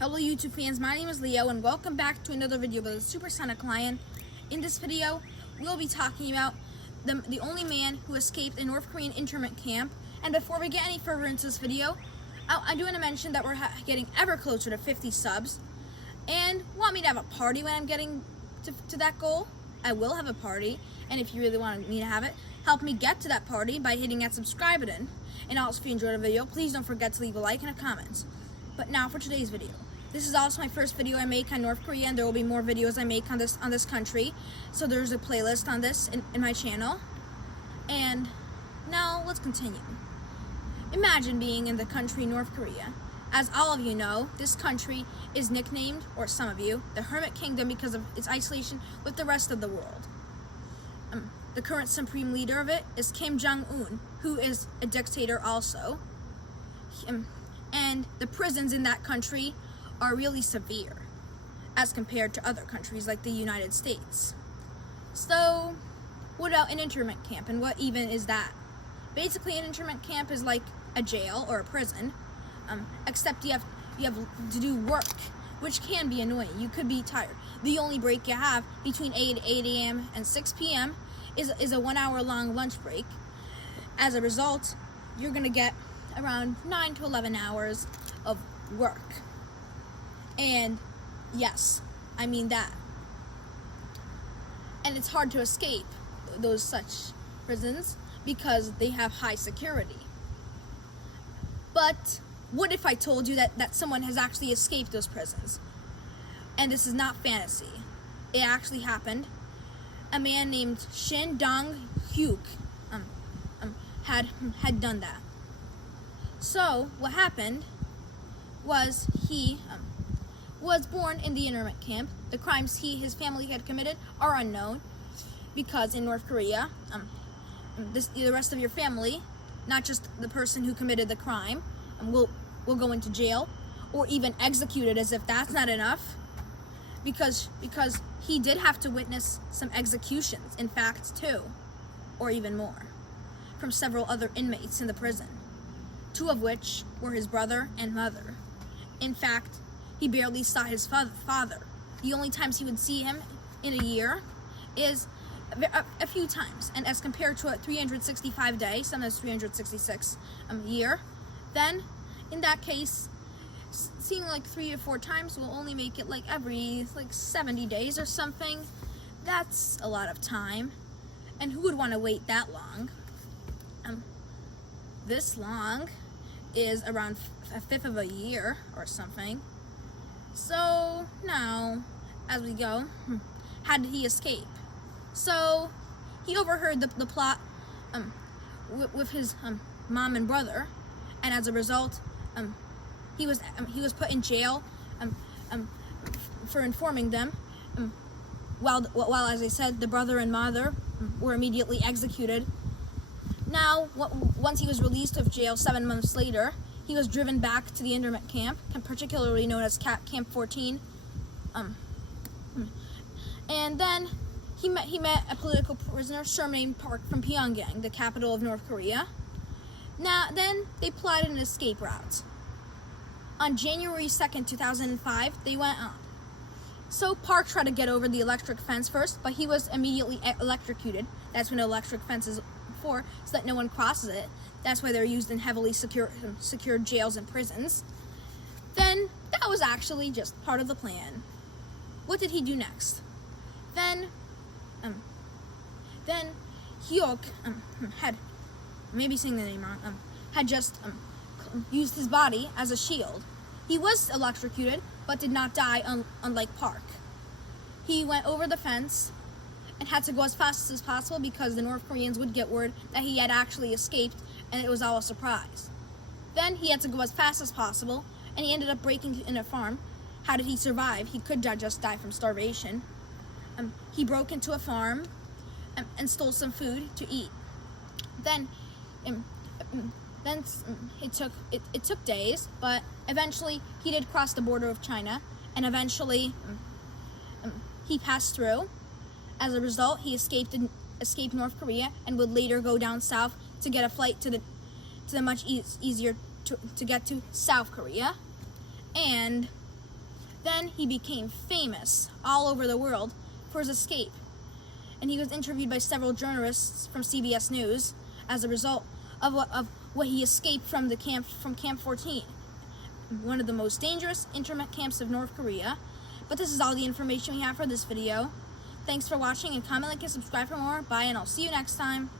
Hello YouTube fans, my name is Leo and welcome back to another video by the Supersonic Lion. In this video, we'll be talking about the only man who escaped a North Korean internment camp. And before we get any further into this video, I do want to mention that we're getting ever closer to 50 subs. And want me to have a party when I'm getting to that goal? I will have a party, and if you really want me to have it, help me get to that party by hitting that subscribe button. And also if you enjoyed the video, please don't forget to leave a like and a comment. But now for today's video. This is also my first video I make on North Korea, and there will be more videos I make on this country. So there's a playlist on this in my channel. And now let's continue. Imagine being in the country North Korea. As all of you know, this country is nicknamed, or some of you, the Hermit Kingdom because of its isolation with the rest of the world. The current supreme leader of it is Kim Jong-un, who is a dictator also. And the prisons in that country are really severe as compared to other countries like the United States. So, what about an internment camp, and what even is that? Basically, an internment camp is like a jail or a prison, except you have to do work, which can be annoying. You could be tired. The only break you have between 8 a.m. and 6 p.m. is a 1 hour long lunch break. As a result, you're gonna get around 9 to 11 hours of work. And yes, I mean that. And it's hard to escape those such prisons because they have high security. But what if I told you that someone has actually escaped those prisons? And this is not fantasy. It actually happened. A man named Shin Hyuk had done that. So what happened was he was born in the internment camp. The crimes his family had committed are unknown because in North Korea, the rest of your family, not just the person who committed the crime, will go into jail or even executed, as if that's not enough, because he did have to witness some executions, in fact, 2 or even more, from several other inmates in the prison, 2 of which were his brother and mother. In fact, he barely saw his father. The only times he would see him in a year is a few times. And as compared to a 365 day, sometimes 366 year, then in that case, seeing like 3 or 4 times will only make it like every 70 days or something. That's a lot of time. And who would want to wait that long? This long is around a fifth of a year or something. So now, as we go, how did he escape? So he overheard the plot with his mom and brother, and as a result, he was put in jail for informing them. While, as I said, the brother and mother were immediately executed. Now, once he was released of jail 7 months later, he was driven back to the internment camp, particularly known as Camp 14. And then he met a political prisoner surnamed Park from Pyongyang, the capital of North Korea. Then they plotted an escape route. On January 2nd, 2005, they went on. So Park tried to get over the electric fence first, but he was immediately electrocuted. That's what an electric fence is for, so that no one crosses it. That's why they're used in heavily secured jails and prisons. Then that was actually just part of the plan. What did he do next? Then Hyuk had, maybe saying the name wrong, had just used his body as a shield. He was electrocuted, but did not die, unlike Park. He went over the fence and had to go as fast as possible because the North Koreans would get word that he had actually escaped, and it was all a surprise. Then he had to go as fast as possible, and he ended up breaking in a farm. How did he survive? He could just die from starvation. He broke into a farm and stole some food to eat. Then it took days, but eventually he did cross the border of China, and eventually he passed through. As a result, he escaped North Korea and would later go down south to get a flight to the much easier to get to South Korea. And then he became famous all over the world for his escape. And he was interviewed by several journalists from CBS News as a result of what he escaped from Camp 14, one of the most dangerous internment camps of North Korea. But this is all the information we have for this video. Thanks for watching, and comment, like, and subscribe for more. Bye, and I'll see you next time.